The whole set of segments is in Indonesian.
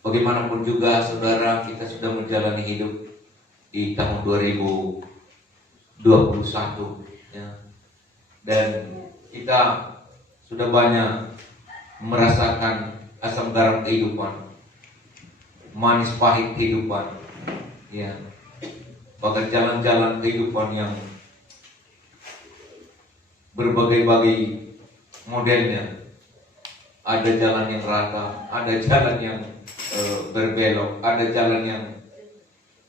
Bagaimanapun juga saudara, kita sudah menjalani hidup di tahun 2021 ya. Dan kita sudah banyak merasakan asam garam kehidupan, manis pahit kehidupan ya. Bahkan jalan-jalan kehidupan yang berbagai-bagai modelnya. Ada jalan yang rata, ada jalan yang berbelok, ada jalan yang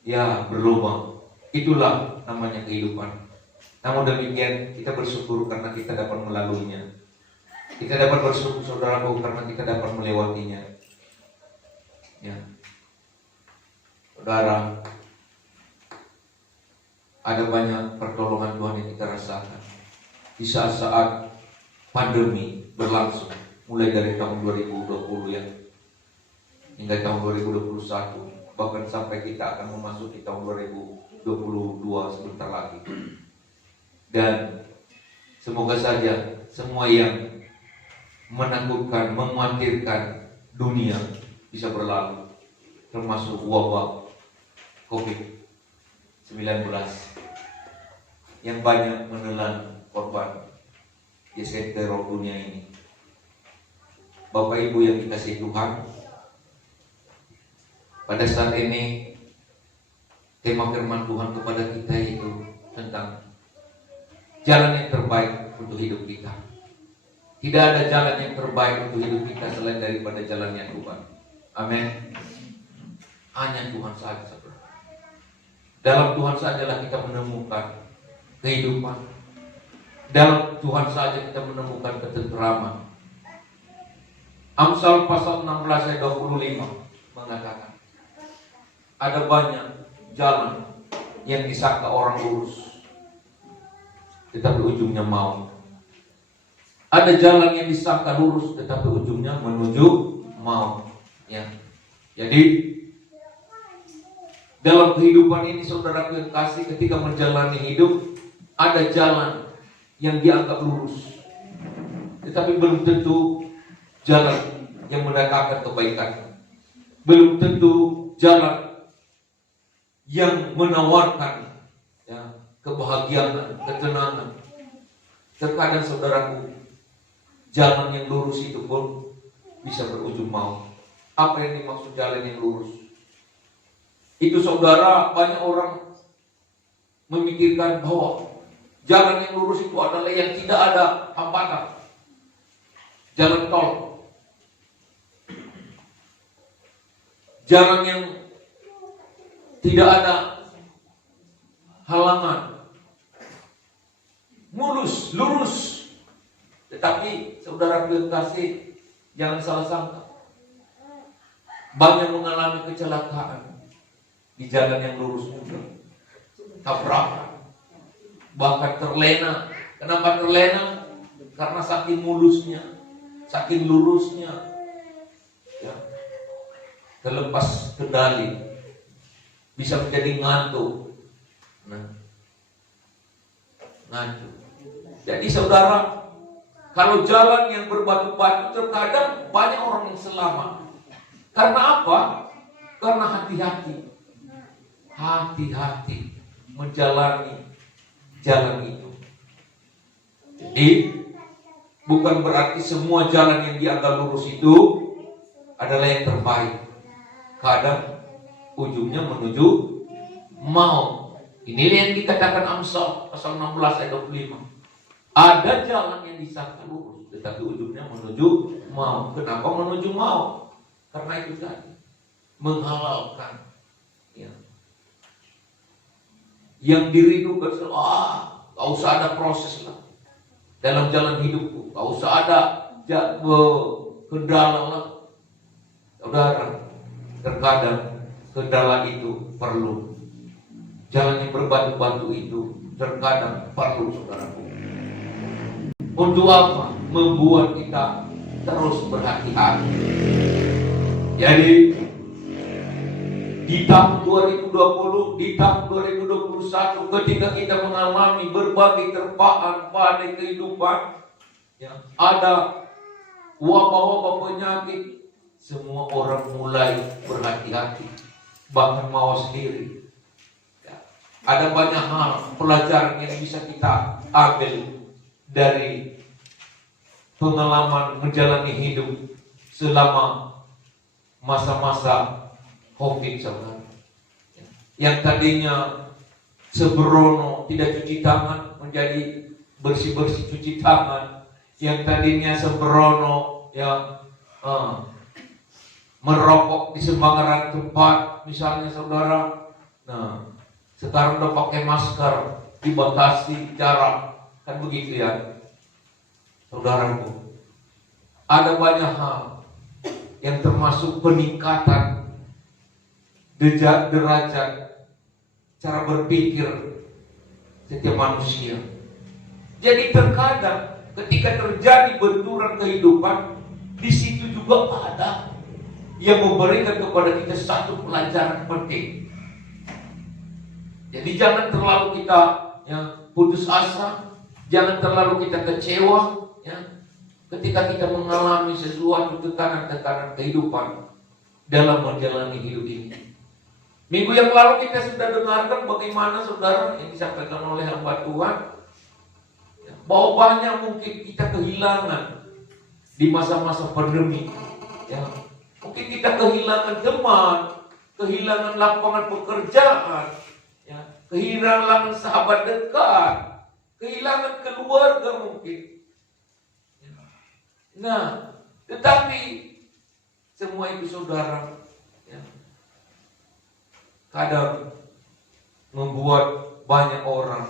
ya berlubang. Itulah namanya kehidupan. Namun demikian kita bersyukur karena kita dapat melaluinya. Kita dapat bersyukur saudaraku karena kita dapat melewatinya. Ya. Saudara, ada banyak pertolongan Tuhan yang kita rasakan di saat-saat pandemi berlangsung, mulai dari tahun 2020 ya hingga tahun 2021, bahkan sampai kita akan memasuki tahun 2022 sebentar lagi. Dan semoga saja semua yang menakutkan, mengkhawatirkan dunia bisa berlalu, termasuk wabah COVID-19 yang banyak menelan korban di seantero dunia ini. Bapak Ibu yang dikasihi Tuhan, pada saat ini tema firman Tuhan kepada kita itu tentang jalan yang terbaik untuk hidup kita. Tidak ada jalan yang terbaik untuk hidup kita selain daripada jalannya Tuhan. Amin. Hanya Tuhan saja, saudara. Dalam Tuhan sajalah kita menemukan kehidupan. Dalam Tuhan saja kita menemukan ketenteraman. Amsal pasal 16 ayat 25 mengatakan, ada banyak jalan yang disangka orang lurus, tetapi ujungnya maut. Ada jalan yang disangka lurus, tetapi ujungnya menuju maut. Ya. Jadi dalam kehidupan ini saudara yang kasih, ketika menjalani hidup, ada jalan yang dianggap lurus, tetapi belum tentu jalan yang mendatangkan kebaikan. Belum tentu jalan yang menawarkan ya, kebahagiaan, ketenangan. Terkadang saudaraku, jalan yang lurus itu pun bisa berujung maut. Apa yang dimaksud jalan yang lurus? Itu saudara, banyak orang memikirkan bahwa jalan yang lurus itu adalah yang tidak ada hambatan. Jalan tol. Jalan yang tidak ada halangan. Mulus, lurus. Tetapi saudara kasih, jangan salah sangka. Banyak mengalami kecelakaan di jalan yang lurus juga. Tabrakan. Bahkan terlena. Kenapa terlena? Karena saking mulusnya, saking lurusnya, ya, terlepas kendali, bisa menjadi ngantuk. Ngantuk. Jadi saudara, kalau jalan yang berbatu-batu, terkadang banyak orang yang selamat. Karena apa? Karena hati-hati. Hati-hati menjalani jalan itu. Jadi bukan berarti semua jalan yang dianggap lurus itu adalah yang terbaik. Kadang ujungnya menuju maut. Inilah yang dikatakan Amsal pasal 16 ayat 25. Ada jalan yang disangka lurus, tetapi ujungnya menuju maut. Kenapa menuju maut? Karena itu tadi, menghalalkan ya, yang dirindukan selalu, gak usah ada proses lah dalam jalan hidupku, gak usah ada kendala lah. Saudara, terkadang kendala itu perlu. Jalan yang berbatu-batu itu terkadang perlu, saudaraku. Untuk apa? Membuat kita terus berhati-hati. Jadi di tahun 2020, di tahun 2021, ketika kita mengalami berbagai terpaan pada kehidupan, ya, ada wabah-wabah penyakit semua orang mulai berhati-hati, bahkan mawas diri. Ya. Ada banyak hal pelajaran yang bisa kita ambil dari pengalaman menjalani hidup selama masa-masa COVID saudara. Yang tadinya sembrono tidak cuci tangan menjadi bersih-bersih cuci tangan. Yang tadinya sembrono yang merokok di sembarang tempat misalnya saudara. Nah, sekarang udah pakai masker, dibatasi jarak, kan begitu ya saudaraku. Ada banyak hal yang termasuk peningkatan derajat cara berpikir setiap manusia. Jadi terkadang ketika terjadi benturan kehidupan, di situ juga ada yang memberikan kepada kita satu pelajaran penting. Jadi jangan terlalu kita putus asa, jangan terlalu kita kecewa ketika kita mengalami sesuatu tekanan-tekanan kehidupan dalam menjalani hidup ini. Minggu yang lalu kita sudah dengarkan bagaimana saudara yang disampaikan oleh hamba Tuhan, bahwa banyak mungkin kita kehilangan di masa-masa pandemi. Mungkin kita kehilangan teman, kehilangan lapangan pekerjaan, kehilangan sahabat dekat, kehilangan keluarga mungkin. Nah, tetapi semua itu saudara kadang membuat banyak orang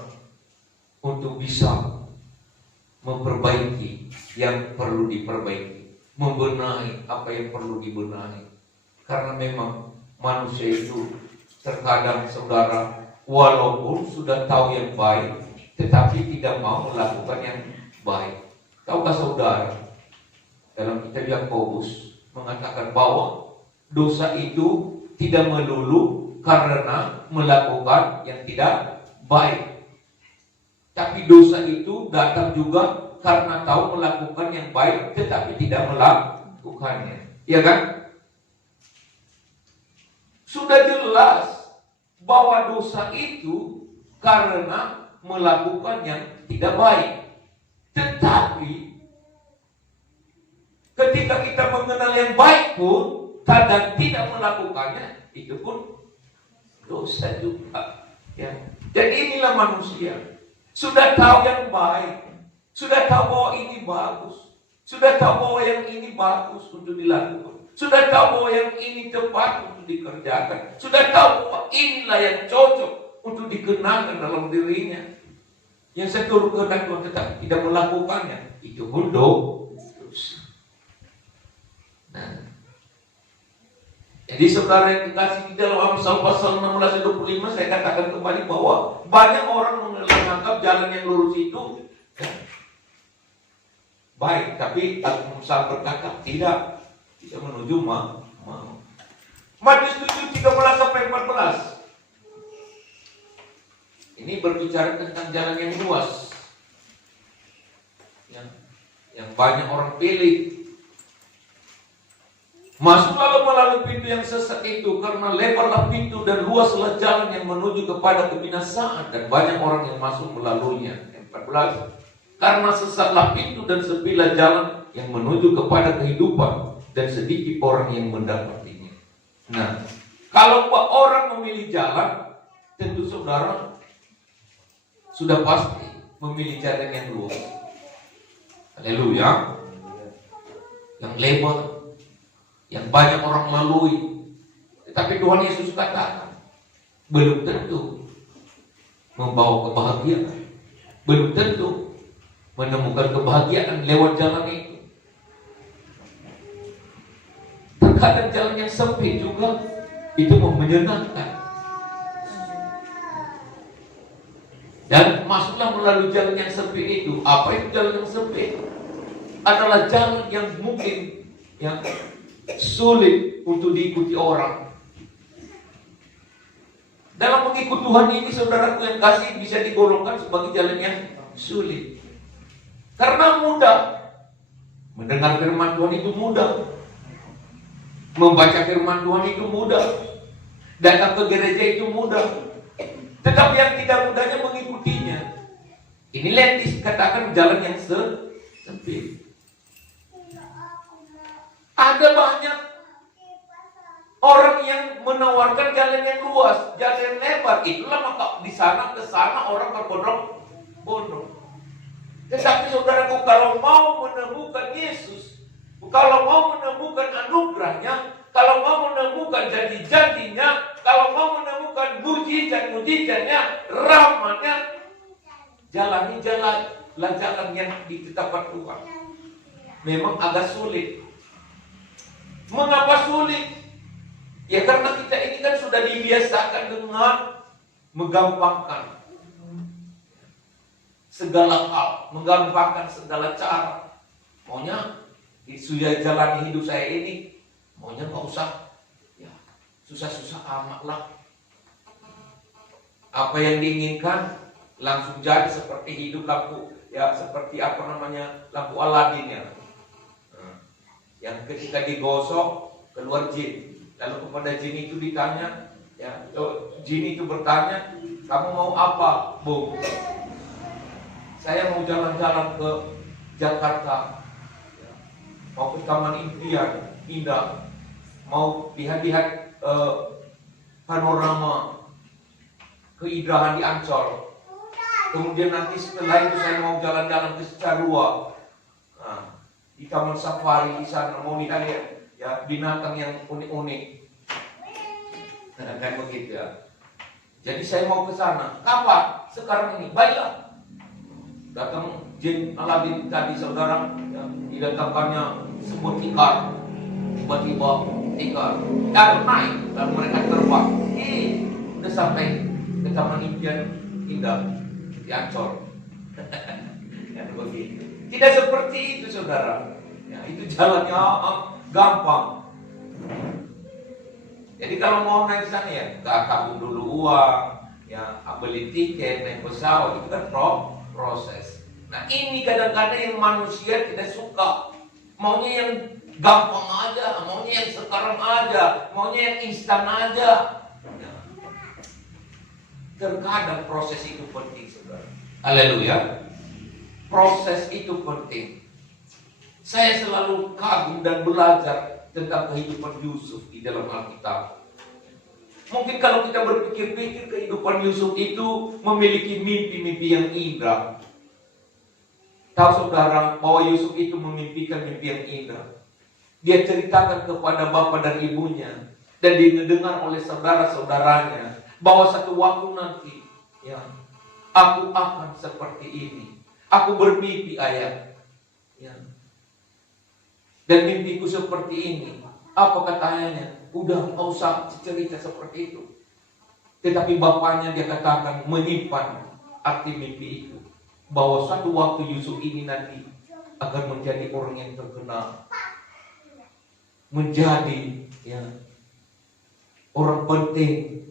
untuk bisa memperbaiki yang perlu diperbaiki, membenahi apa yang perlu dibenahi. Karena memang manusia itu terkadang saudara, walaupun sudah tahu yang baik, tetapi tidak mau melakukan yang baik. Tahukah saudara, dalam kitab Yakobus mengatakan bahwa dosa itu tidak melulu karena melakukan yang tidak baik, tapi dosa itu datang juga karena tahu melakukan yang baik tetapi tidak melakukannya. Iya kan? Sudah jelas bahwa dosa itu karena melakukan yang tidak baik. Tetapi ketika kita mengenal yang baik pun kadang tidak melakukannya, itu pun dosa juga. Jadi inilah manusia. Sudah tahu yang baik, sudah tahu bahwa ini bagus, sudah tahu bahwa yang ini bagus untuk dilakukan, sudah tahu bahwa yang ini tepat untuk dikerjakan, sudah tahu bahwa inilah yang cocok untuk dikenakan dalam dirinya. Yang seturut kehendak Tuhan tetap tidak melakukannya, itu pun dosa. Nah, jadi saudara yang dikasih di dalam Amsal pasal 16-25, saya katakan kembali bahwa banyak orang menganggap jalan yang lurus itu baik, tapi Amsal berkata tidak menuju mau. Matius 7:13-14. Ini berbicara tentang jalan yang luas, yang banyak orang pilih. Masuklah melalui pintu yang sesat itu, karena lebarlah pintu dan luaslah jalan yang menuju kepada kebinasaan, dan banyak orang yang masuk melaluinya. 14. Karena sesatlah pintu dan sepilah jalan yang menuju kepada kehidupan, dan sedikit orang yang mendapatinya. Nah, kalau orang memilih jalan, tentu saudara sudah pasti memilih jalan yang luas. Haleluya. Yang lebar, yang banyak orang lalui. Tetapi Tuhan Yesus katakan, belum tentu membawa kebahagiaan, belum tentu menemukan kebahagiaan lewat jalan itu. Terkadang jalan yang sempit juga itu menyenangkan. Dan masuklah melalui jalan yang sempit itu. Apa itu jalan yang sempit? Adalah jalan yang mungkin sulit untuk diikuti orang. Dalam mengikut Tuhan ini, saudaraku yang kasih, bisa digolongkan sebagai jalan yang sulit. Karena mudah. Mendengar firman Tuhan itu mudah. Membaca firman Tuhan itu mudah. Datang ke gereja itu mudah. Tetapi yang tidak mudahnya mengikutinya. Inilah yang dikatakan jalan yang sempit. Ada banyak orang yang menawarkan jalan yang luas, jalan yang lebar. Itulah maka di sana ke sana orang berbondong-bondong. Tetapi saudaraku, kalau mau menemukan Yesus, kalau mau menemukan anugerahnya, kalau mau menemukan janji-janjinya, kalau mau menemukan mujizat-mujizatnya, rahmatnya, jalani jalan yang ditetapkan Tuhan. Memang agak sulit. Mengapa sulit? Ya karena kita ini kan sudah dibiasakan dengan menggampangkan segala hal, menggampangkan segala cara. Maunya sudah jalani hidup saya ini, maunya nggak usah ya susah-susah amat lah. Apa yang diinginkan langsung jadi, seperti hidup lampu ya, seperti lampu Aladin ya. Yang ketika digosok keluar jin. Lalu kepada jin itu ditanya, ya, jin itu bertanya, kamu mau apa, Bung? Saya mau jalan-jalan ke Jakarta, ya, mau ke Taman Impian Indah, mau lihat-lihat panorama keindahan di Ancol. Kemudian nanti setelah itu saya mau jalan-jalan ke Secarua, di Taman Safari di sana, mau lihat ya binatang yang unik-unik. Kan begitu ya. Jadi saya mau ke sana. Kapan? Sekarang ini. Baiklah. Datang jin Aladin tadi saudara, ya, didatangkannya sebuah tikar. Tiba-tiba tikar naik, lalu mereka terbang. Udah sampai ke Taman Impian Indah di Ancol. Kan begitu. Tidak seperti itu saudara. Ya, itu jalannya gampang. Jadi kalau mau naik sana ya tabung dulu uang, ya beli tiket, naik pesawat, itu kan proses. Nah ini kadang-kadang yang manusia tidak suka. Maunya yang gampang aja, maunya yang sekarang aja, maunya yang instan aja. Ya. Terkadang proses itu penting saudara. Haleluya. Proses itu penting. Saya selalu kagum dan belajar tentang kehidupan Yusuf di dalam Alkitab. Mungkin kalau kita berpikir-pikir, kehidupan Yusuf itu memiliki mimpi-mimpi yang indah. Tahu saudara bahwa Yusuf itu memimpikan mimpi yang indah. Dia ceritakan kepada bapak dan ibunya, dan didengar oleh saudara-saudaranya, bahwa satu waktu nanti, ya, aku akan seperti ini. Aku bermimpi ayah, ya. Dan mimpiku seperti ini. Apa katanya? Udah gak usah cerita seperti itu. Tetapi bapaknya dia katakan menyimpan arti mimpi itu, bahwa suatu waktu Yusuf ini nanti akan menjadi orang yang terkenal, menjadi ya orang penting,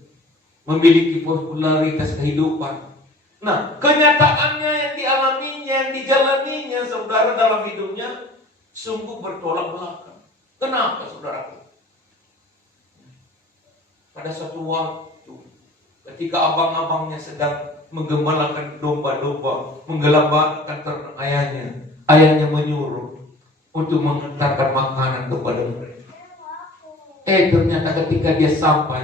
memiliki popularitas kehidupan. Nah, kenyataannya yang dialaminya, yang dijalaninya saudara dalam hidupnya sungguh bertolak belakang. Kenapa saudaraku? Pada suatu waktu ketika abang-abangnya sedang menggembalakan domba-domba, menggembalakan ternak ayahnya, ayahnya menyuruh untuk mengantarkan makanan kepada mereka. Ternyata ketika dia sampai,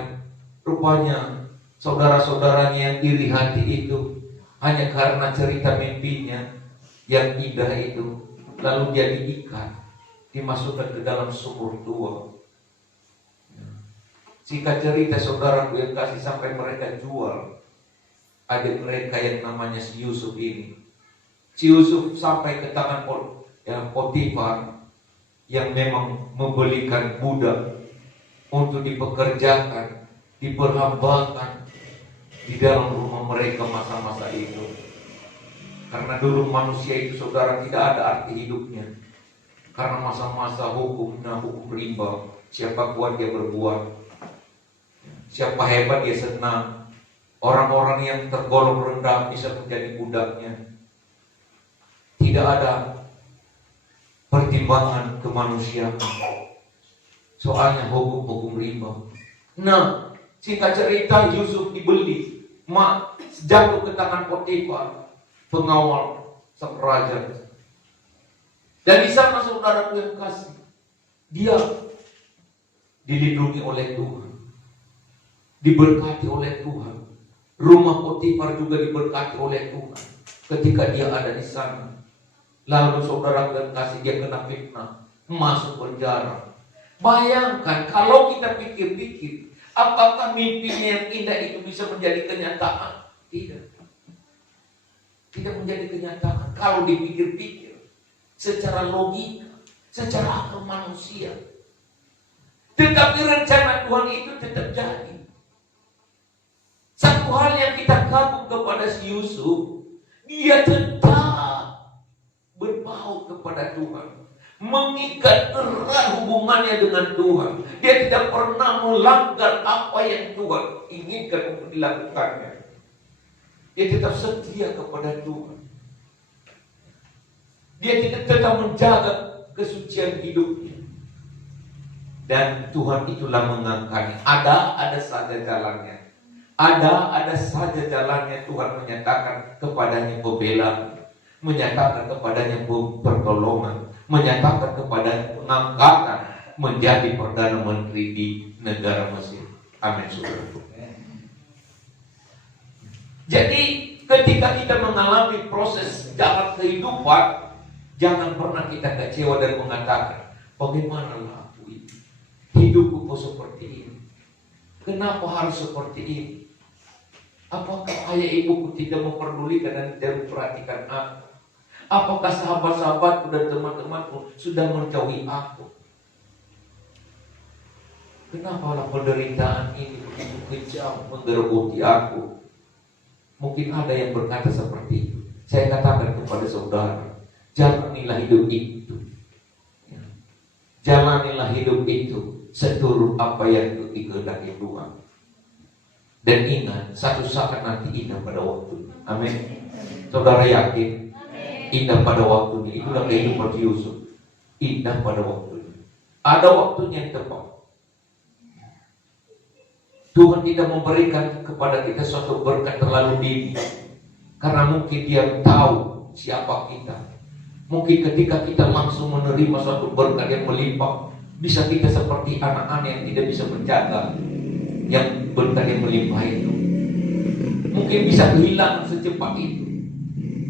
rupanya saudara-saudaranya yang iri hati itu hanya karena cerita mimpinya yang indah itu, lalu dia diikat, dimasukkan ke dalam sumur tua. Jika cerita saudaraku yang kasih, sampai mereka jual adik mereka yang namanya si Yusuf ini. Si Yusuf sampai ke tangan Potifar yang memang membelikan budak untuk dipekerjakan, diperhambakan di dalam rumah mereka masa-masa itu. Karena dulu manusia itu saudara tidak ada arti hidupnya. Karena masa-masa hukum rimba, siapa kuat dia berbuat, siapa hebat dia senang. Orang-orang yang tergolong rendah bisa menjadi budaknya. Tidak ada pertimbangan kemanusiaan. Soalnya hukum riba. Nah, singkat cerita, Yusuf dibeli, jatuh ke tangan Potifar, pengawal sang raja. Dan di sana saudaraku yang kasih, dia dilindungi oleh Tuhan, diberkati oleh Tuhan. Rumah Potifar juga diberkati oleh Tuhan ketika dia ada di sana. Lalu saudara yang kasih, dia kena fitnah, masuk penjara. Bayangkan kalau kita pikir-pikir, apakah mimpinya yang indah itu bisa menjadi kenyataan? Tidak. Tidak menjadi kenyataan kalau dipikir-pikir secara logika, secara akal manusia. Tetapi rencana Tuhan itu tetap jadi. Satu hal yang kita kagum kepada si Yusuf, dia tetap berpaut kepada Tuhan, mengikat erat hubungannya dengan Tuhan. Dia tidak pernah melanggar apa yang Tuhan inginkan untuk dilakukannya. Dia tetap setia kepada Tuhan. Dia tetap menjaga kesucian hidupnya. Dan Tuhan itulah mengangkatnya. Ada saja jalannya. Ada saja jalannya. Tuhan menyatakan kepadanya pembelaan, menyatakan kepadanya pertolongan, menyatakan kepadanya pengangkatan menjadi Perdana Menteri di negara Mesir. Amin, saudara. Jadi ketika kita mengalami proses jalan kehidupan, jangan pernah kita kecewa dan mengatakan, bagaimana aku ini? Hidupku kok seperti ini? Kenapa harus seperti ini? Apakah ayah ibuku tidak memperdulikan dan tidak memperhatikan aku? Apakah sahabat-sahabatku dan teman-temanku sudah menjauhi aku? Kenapalah penderitaan ini begitu kejam menggerogoti aku? Mungkin ada yang berkata seperti itu. Saya katakan kepada saudara, jalanilah hidup itu. Jalanilah hidup itu seturut apa yang dikehendaki Tuhan. Dan ingat, satu saat nanti indah pada waktunya. Amin. Saudara yakin? Indah pada waktunya. Itulah kehidupan Yusuf. Indah pada waktunya. Ada waktunya yang tepat. Tuhan tidak memberikan kepada kita suatu berkat terlalu dini, karena mungkin dia tahu siapa kita. Mungkin ketika kita langsung menerima suatu berkat yang melimpah, bisa kita seperti anak-anak yang tidak bisa menjaga yang berkat yang melimpah itu. Mungkin bisa kehilangan secepat itu.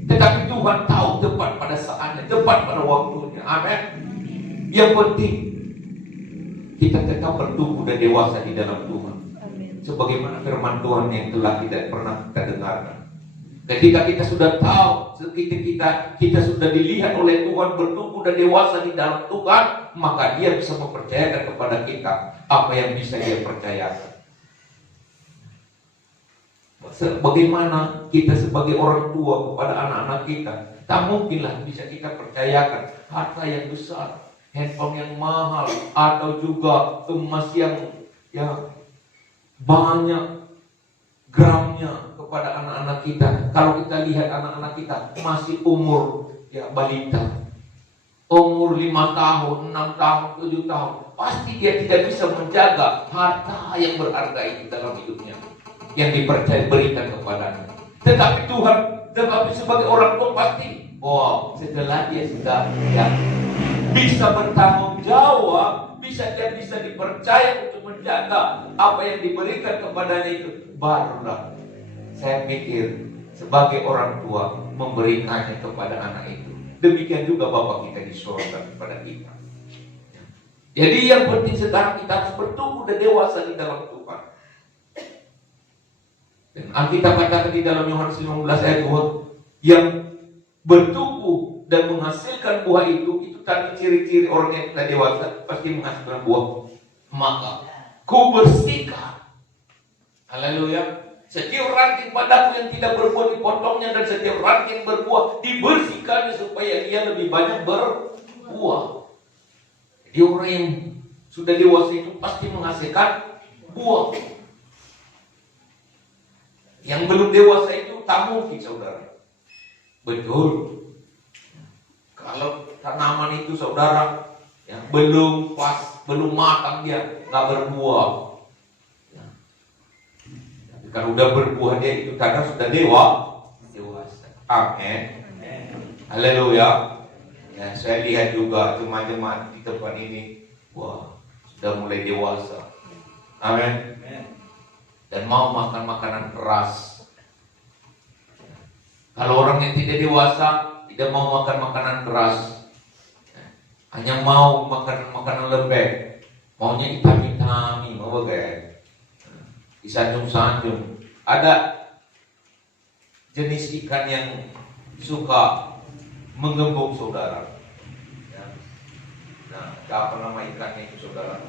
Tetapi Tuhan tahu tepat pada saatnya, tepat pada waktunya. Amin. Yang penting kita tetap bertumbuh dan dewasa di dalam Tuhan. Sebagaimana firman Tuhan yang telah kita pernah kita dengarkan. Ketika kita sudah tahu, kita sudah dilihat oleh Tuhan bertumbuh dan dewasa di dalam Tuhan, maka Dia bisa mempercayakan kepada kita apa yang bisa Dia percayakan. Bagaimana kita sebagai orang tua kepada anak-anak kita, tak mungkinlah bisa kita percayakan harta yang besar, handphone yang mahal, atau juga emas yang banyak gramnya kepada anak-anak kita. Kalau kita lihat anak-anak kita masih umur balita, umur 5 tahun, 6 tahun, 7 tahun, pasti dia tidak bisa menjaga harta yang berharga itu dalam hidupnya yang berikan kepadanya. Tetapi sebagai orang tua pasti, setelah dia sudah bisa bertanggung jawab, dia bisa dipercaya untuk menjaga apa yang diberikan kepadanya itu, barulah saya pikir sebagai orang tua memberikannya kepada anak itu. Demikian juga Bapa kita di surga kepada kita. Jadi yang penting sekarang kita harus bertumbuh dan dewasa di dalam Tuhan. Dan Alkitab katakan di dalam Yohanes 15 ayat 2, yang bertumbuh dan menghasilkan buah itu tadi ciri-ciri orang yang sudah dewasa pasti menghasilkan buah. Maka ku bersihkan, haleluya, setiap ranting padaku yang tidak berbuah dipotongnya, dan setiap ranting yang berbuah dibersihkannya supaya ia lebih banyak berbuah. Jadi orang yang sudah dewasa itu pasti menghasilkan buah. Yang belum dewasa itu tak mungkin, saudara. Betul. Kalau tanaman itu, saudara, ya, belum pas, belum matang dia, nggak berbuah. Ya. Tapi kalau udah berbuah dia itu kadang sudah dewasa. Amin. Haleluya. Ya, saya lihat juga jemaat-jemaat di tempat ini, wah, sudah mulai dewasa. Amin. Dan mau makan makanan keras. Kalau orang yang tidak dewasa tidak mau makan makanan keras, hanya mau makan makanan lembek, maunya hitam-hitami, mau kayak disanjung-sanjung. Ada jenis ikan yang suka menggembung saudara. Nah, apa nama ikannya itu saudara?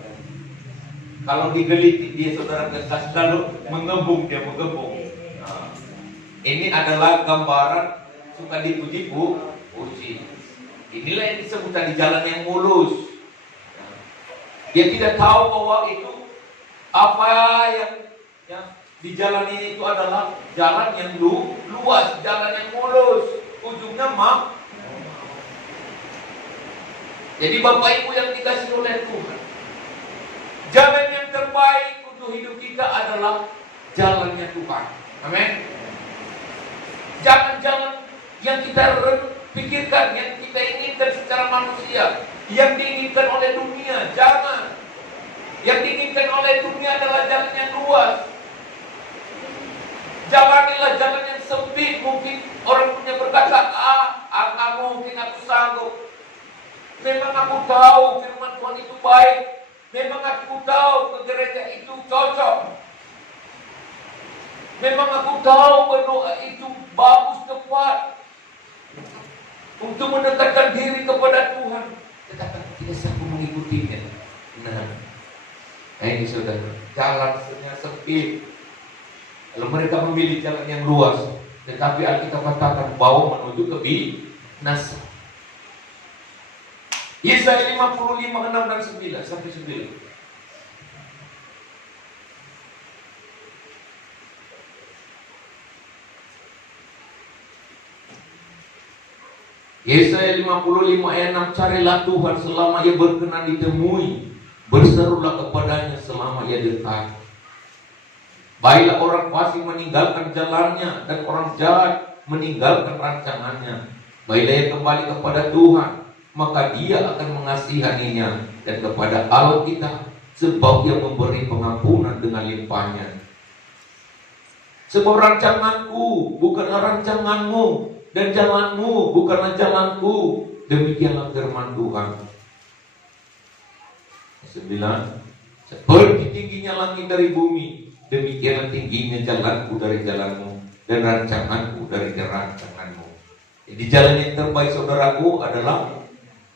Kalau digelitik dia saudara, kasih lalu menggembung dia menggembung. Nah, ini adalah gambaran suka dipuji. Inilah yang disebut tadi jalan yang mulus. Dia tidak tahu bahwa itu apa yang dijalani itu adalah jalan yang luas, jalan yang mulus, ujungnya Jadi Bapak Ibu yang dikasih oleh Tuhan, jalan yang terbaik untuk hidup kita adalah jalannya Tuhan. Amin. Jangan-jangan yang kita pikirkan, yang kita inginkan secara manusia, yang diinginkan oleh dunia, jangan. Yang diinginkan oleh dunia adalah jalan yang luas. Jalanilah jalan yang sempit. Mungkin orang punya berkata, mungkin aku sanggup. Memang aku tahu firman Tuhan itu baik. Memang aku tahu ke gereja itu cocok. Memang aku tahu berdoa itu bagus, tepat untuk mendekatkan diri kepada Tuhan, tetapi aku tidak sanggup mengikutinya. Nah ini saudara, jalannya sempit. Kalau mereka memilih jalan yang luas, tetapi Alkitab katakan bahwa menuju kebinasaan. Yesaya 55, 6 dan 9 sampai 9. Yesaya 55 ayat 6, carilah Tuhan selama ia berkenan ditemui, berserulah kepadanya selama ia dekat. Baiklah orang fasik meninggalkan jalannya, dan orang jahat meninggalkan rancangannya. Baiklah ia kembali kepada Tuhan, maka dia akan mengasihaninya, dan kepada Allah kita, sebab ia memberi pengampunan dengan limpahnya. Sebab rancanganku bukanlah rancanganmu, dan jalanmu bukanlah jalanku. Demikianlah firman Tuhan. 9. Seperti tingginya langit dari bumi, demikianlah tingginya jalanku dari jalanmu, dan rancanganku dari rancanganmu. Jadi jalan yang terbaik saudaraku adalah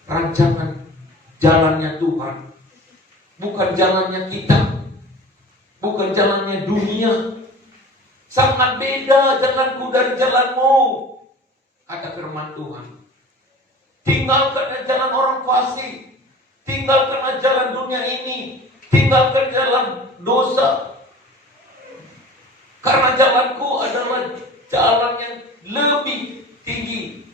rancangan, jalannya Tuhan, bukan jalannya kita, bukan jalannya dunia. Sangat beda jalanku dari jalanmu, kata firman Tuhan. Tinggalkan jalan orang fasik, tinggalkan jalan dunia ini, tinggalkan jalan dosa. Karena jalanku adalah jalan yang lebih tinggi.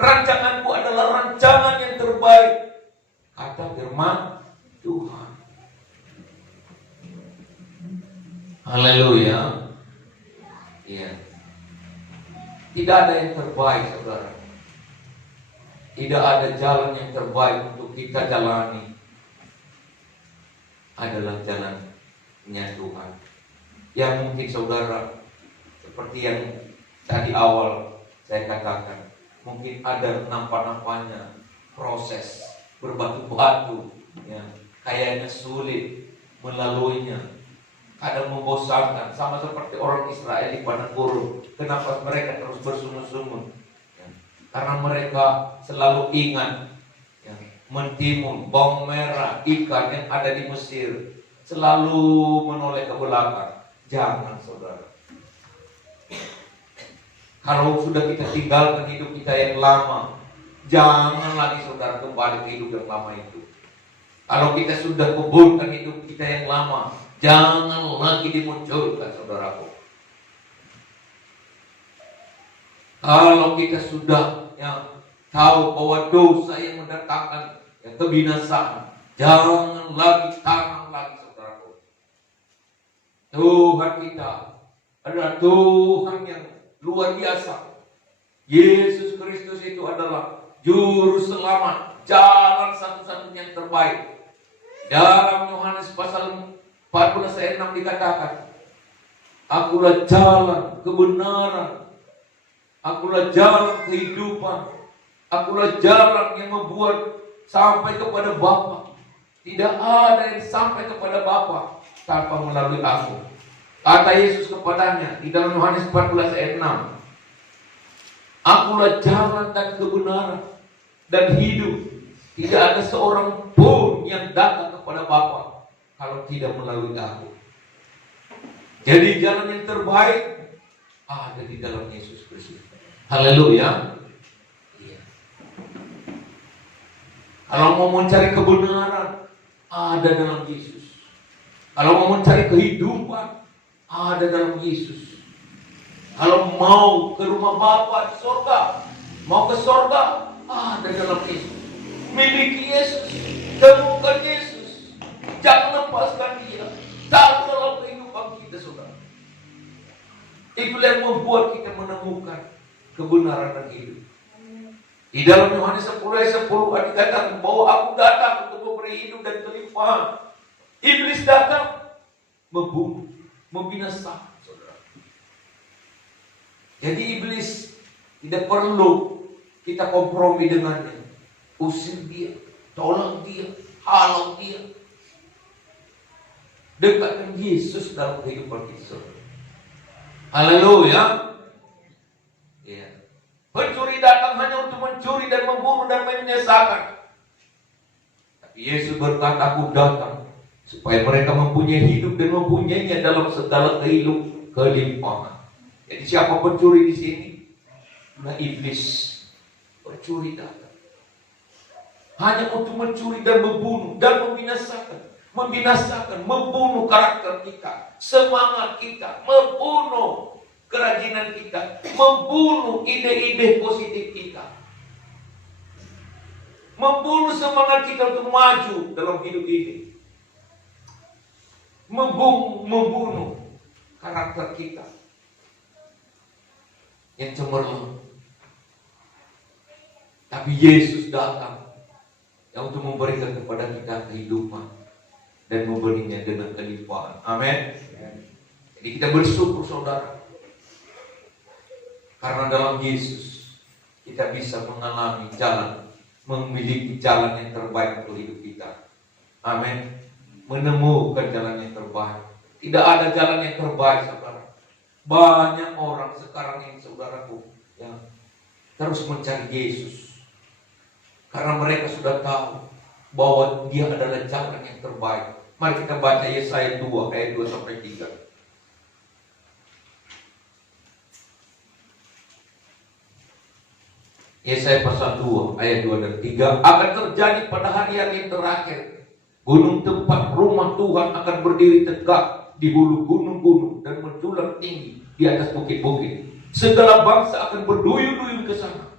Rancanganku adalah rancangan yang terbaik, kata firman Tuhan. Haleluya. Iya. Tidak ada yang terbaik, saudara. Tidak ada jalan yang terbaik untuk kita jalani. Adalah jalannya Tuhan. Yang mungkin saudara, seperti yang tadi awal saya katakan, mungkin ada nampak-nampaknya proses berbatu-batu, ya, kayaknya sulit melaluinya, kadang membosankan, sama seperti orang Israel di padang gurun. Kenapa mereka terus bersungut-sungut? Ya, karena mereka selalu ingat, ya, mentimun, bawang merah, ikan yang ada di Mesir, selalu menoleh ke belakang. Jangan, saudara. Kalau sudah kita tinggalkan hidup kita yang lama, jangan lagi saudara kembali ke hidup yang lama itu. Kalau kita sudah kuburkan hidup kita yang lama, jangan lagi dimunculkan, saudaraku. Kalau kita sudah tahu bahwa dosa yang mendatangkan ya, kebinasaan. Jangan lagi tanam lagi, saudaraku. Tuhan kita adalah Tuhan yang luar biasa. Yesus Kristus itu adalah juru selamat, jalan satu-satunya yang terbaik. Dalam Yohanes pasal 14 ayat 6 dikatakan, Akulah jalan kebenaran, Akulah jalan kehidupan, Akulah jalan yang membuat sampai kepada Bapa. Tidak ada yang sampai kepada Bapa tanpa melalui Aku. Kata Yesus kepadanya di dalam Yohanes 14 ayat 6, Akulah jalan dan kebenaran dan hidup. Tidak ada seorang pun yang datang kepada Bapa kalau tidak melalui Aku. Jadi jalan yang terbaik ada di dalam Yesus Kristus. Haleluya. Iya. Kalau mau mencari kebenaran, ada dalam Yesus. Kalau mau mencari kehidupan, ada dalam Yesus. Kalau mau ke rumah Bapa di surga, mau ke surga, ada dalam Yesus. Miliki Yesus, temukan Yesus, jangan lepaskan Dia. Taruh dalam kehidupan kita, saudara. Itulah yang membuat kita menemukan kebenaran dan hidup. Di dalam Yohanes 10 ayat 10 dikatakan bahwa Aku datang untuk memberi hidup dan kelimpahan. Iblis datang membunuh, membinasakan, saudara. Jadi iblis tidak perlu kita kompromi dengannya. Usir dia, tolong dia, halau dia. Dekatkan Yesus dalam kehidupan kita. Haleluya. Ya. Pencuri datang hanya untuk mencuri dan membunuh dan membinasakan. Tapi Yesus berkata, Aku datang supaya mereka mempunyai hidup dan mempunyainya dalam segala kelimpahan. Jadi siapa pencuri di sini? Nah, iblis. Pencuri datang hanya untuk mencuri dan membunuh dan membinasakan. Membinasakan, membunuh karakter kita, semangat kita, membunuh kerajinan kita, membunuh ide-ide positif kita, membunuh semangat kita untuk maju dalam hidup ini, membunuh karakter kita yang cemerlang. Tapi Yesus datang yang untuk memberikan kepada kita kehidupan dan memberinya dengan kelimpahan. Amin. Jadi kita bersyukur, saudara, karena dalam Yesus kita bisa mengalami jalan, memiliki jalan yang terbaik untuk hidup kita. Amin. Menemukan jalan yang terbaik. Tidak ada jalan yang terbaik, saudara. Banyak orang sekarang yang, saudaraku, yang terus mencari Yesus karena mereka sudah tahu bahwa Dia adalah jalan yang terbaik. Mari kita baca Yesaya 2 ayat 2 sampai 3. Yesaya pasal 2 ayat 2 dan 3. Akan terjadi pada hari-hari yang terakhir, gunung tempat rumah Tuhan akan berdiri tegak di hulu gunung-gunung dan menjulang tinggi di atas bukit-bukit. Segala bangsa akan berduyun-duyun ke sana.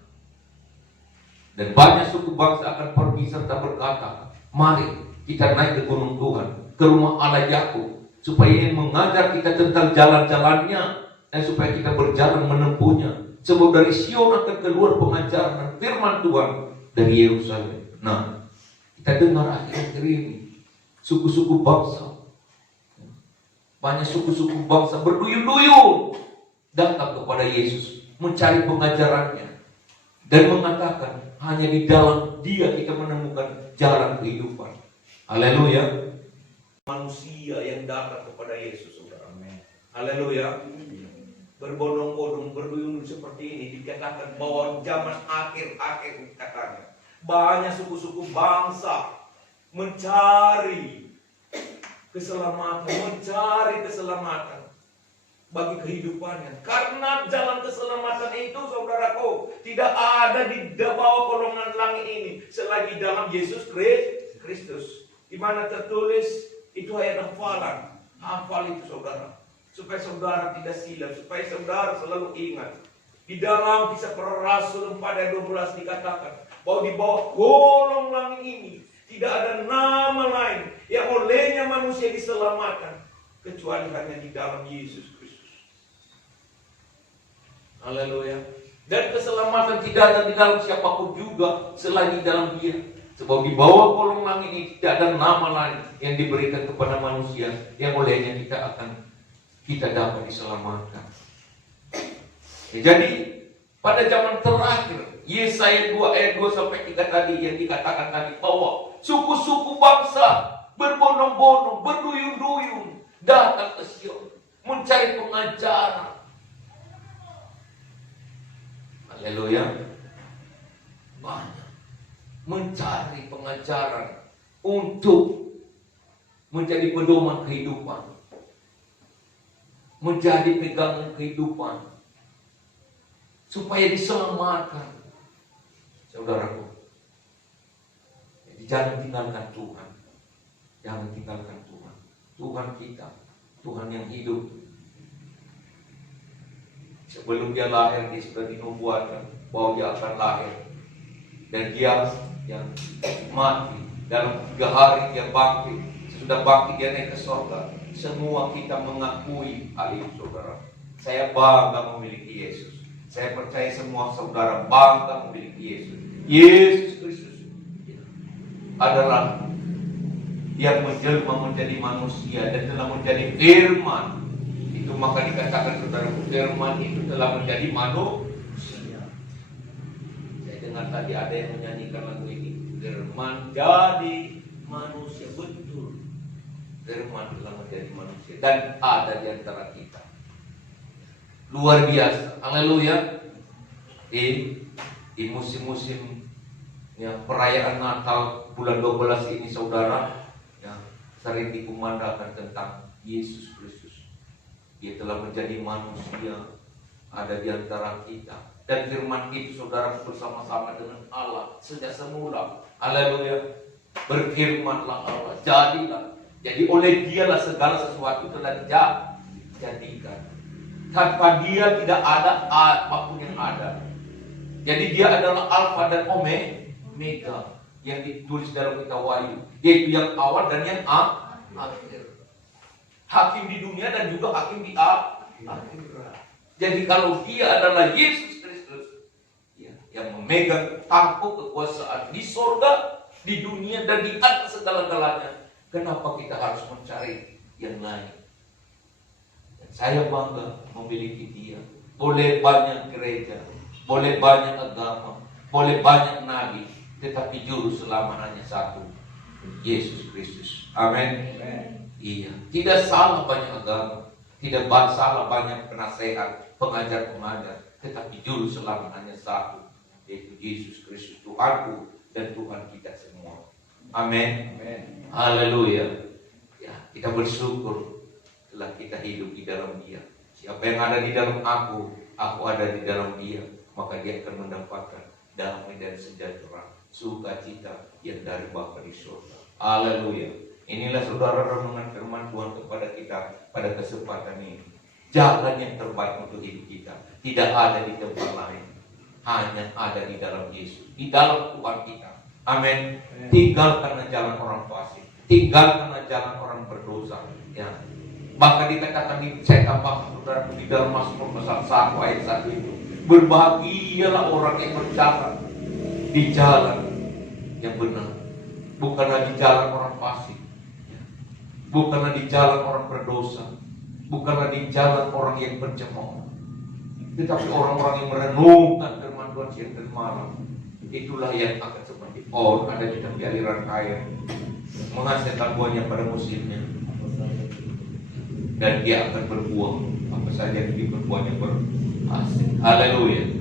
Dan banyak suku bangsa akan pergi serta berkata, Mari kita naik ke gunung Tuhan, ke rumah Allah Yakub, supaya Ia mengajar kita tentang jalan-jalannya, dan supaya kita berjalan menempuhnya. Sebab dari Sion akan keluar pengajaran dan firman Tuhan dari Yerusalem. Nah, kita dengar akhir-akhir ini, suku-suku bangsa, banyak suku-suku bangsa berduyun-duyun datang kepada Yesus, mencari pengajarannya, dan mengatakan, hanya di dalam Dia kita menemukan jalan kehidupan. Haleluya. Manusia yang datang kepada Yesus, saudara. Haleluya. Berbondong-bondong, berduyun seperti ini, dikatakan bahwa zaman akhir-akhir katanya banyak suku-suku bangsa mencari keselamatan bagi kehidupannya. Karena jalan keselamatan itu, saudaraku, tidak ada di bawah kolongan langit ini selain di dalam Yesus Kristus. Di mana tertulis itu ayat hafalan. Hafal itu, saudara, supaya saudara tidak silap, supaya saudara selalu ingat. Di dalam Kisah Para Rasul 4 ayat 12 dikatakan bahwa di bawah kolong langit ini tidak ada nama lain yang olehnya manusia diselamatkan kecuali hanya di dalam Yesus Kristus. Haleluya. Dan keselamatan tidak ada di dalam siapapun juga selain di dalam Dia. Sebab di bawah kolong langit ini tidak ada nama lain yang diberikan kepada manusia yang olehnya kita dapat diselamatkan. Jadi pada zaman terakhir, Yesaya 2 ayat 2 sampai 3 tadi yang dikatakan tadi bahwa suku-suku bangsa berbondong-bondong, berduyun-duyun datang ke Sion mencari pengajaran. Haleluya. Banyak mencari pengajaran untuk menjadi pedoman kehidupan, menjadi pegangan kehidupan, supaya diselamatkan. Saudaraku, jadi jangan tinggalkan Tuhan. Jangan tinggalkan Tuhan. Tuhan kita, Tuhan yang hidup. Sebelum Dia lahir, Dia sudah dinubuatkan bahwa Dia akan lahir. Dan Dia yang mati, dalam 3 hari Dia bangkit. Sesudah bangkit Dia naik ke surga. Semua kita mengakui hal itu, saudara. Saya bangga memiliki Yesus. Saya percaya semua saudara bangga memiliki Yesus. Yesus Kristus adalah yang menjelma menjadi manusia dan telah menjadi firman. Itu maka dikatakan saudara, firman itu telah menjadi manusia. Saya dengar tadi ada yang menyanyikan lagu ini, firman jadi manusia. Betul, firman telah menjadi manusia dan ada di antara kita. Luar biasa, haleluya. Di musim-musim perayaan Natal bulan 12 ini saudara, sering dikumandangkan tentang Yesus Kristus. Dia telah menjadi manusia, ada di antara kita. Dan firman itu saudara bersama-sama dengan Allah sejak semula. Haleluya. Berfirmanlah Allah, jadilah. Jadi oleh Dialah segala sesuatu telah dijadikan. Tanpa Dia tidak ada apapun yang ada. Jadi Dia adalah Alfa dan Omega yang ditulis dalam kitab Wahyu. Dia itu yang awal dan yang akhir. Hakim di dunia dan juga hakim di akhirat. Jadi kalau Dia adalah Yesus Kristus, yang memegang tampuk kekuasaan di surga, di dunia dan di atas segala-galanya, kenapa kita harus mencari yang lain? Saya bangga memiliki Dia. Boleh banyak gereja, boleh banyak agama, boleh banyak nabi, tetapi juru selamat hanya satu, Yesus Kristus. Amin. Iya, tidak salah banyak agama, tidak salah banyak penasehat, pengajar-pengajar, tetapi juru selamat hanya satu, yaitu Yesus Kristus, Tuhanku dan Tuhan kita semua. Amin. Haleluya. Ya, kita bersyukur telah kita hidup di dalam Dia. Siapa yang ada di dalam aku ada di dalam Dia, maka dia akan mendapatkan damai dan sejahtera, sukacita yang dari Bapa di surga. Haleluya. Inilah saudara renungan firman Tuhan kepada kita pada kesempatan ini. Jalan yang terbaik untuk hidup kita tidak ada di tempat lain, hanya ada di dalam Yesus, di dalam Tuhan kita. Amin. Tinggalkanlah jalan orang fasik, tinggalkanlah jalan orang berdosa. Ya. Bahkan dikatakan saya tambahkan saudara di dalam Mazmur pasal 1 ayat 1 itu, berbahagialah orang yang berjalan di jalan yang benar, bukanlah di jalan orang fasik, bukanlah di jalan orang berdosa, bukanlah di jalan orang yang pencemooh, tetapi orang-orang yang merenungkan firman Tuhan siang dan malam. Itulah yang akan seperti ada di tepi aliran air, menghasilkan buahnya pada musimnya, dan dia akan berbuah apa saja yang berbuahnya berhasil. Haleluya.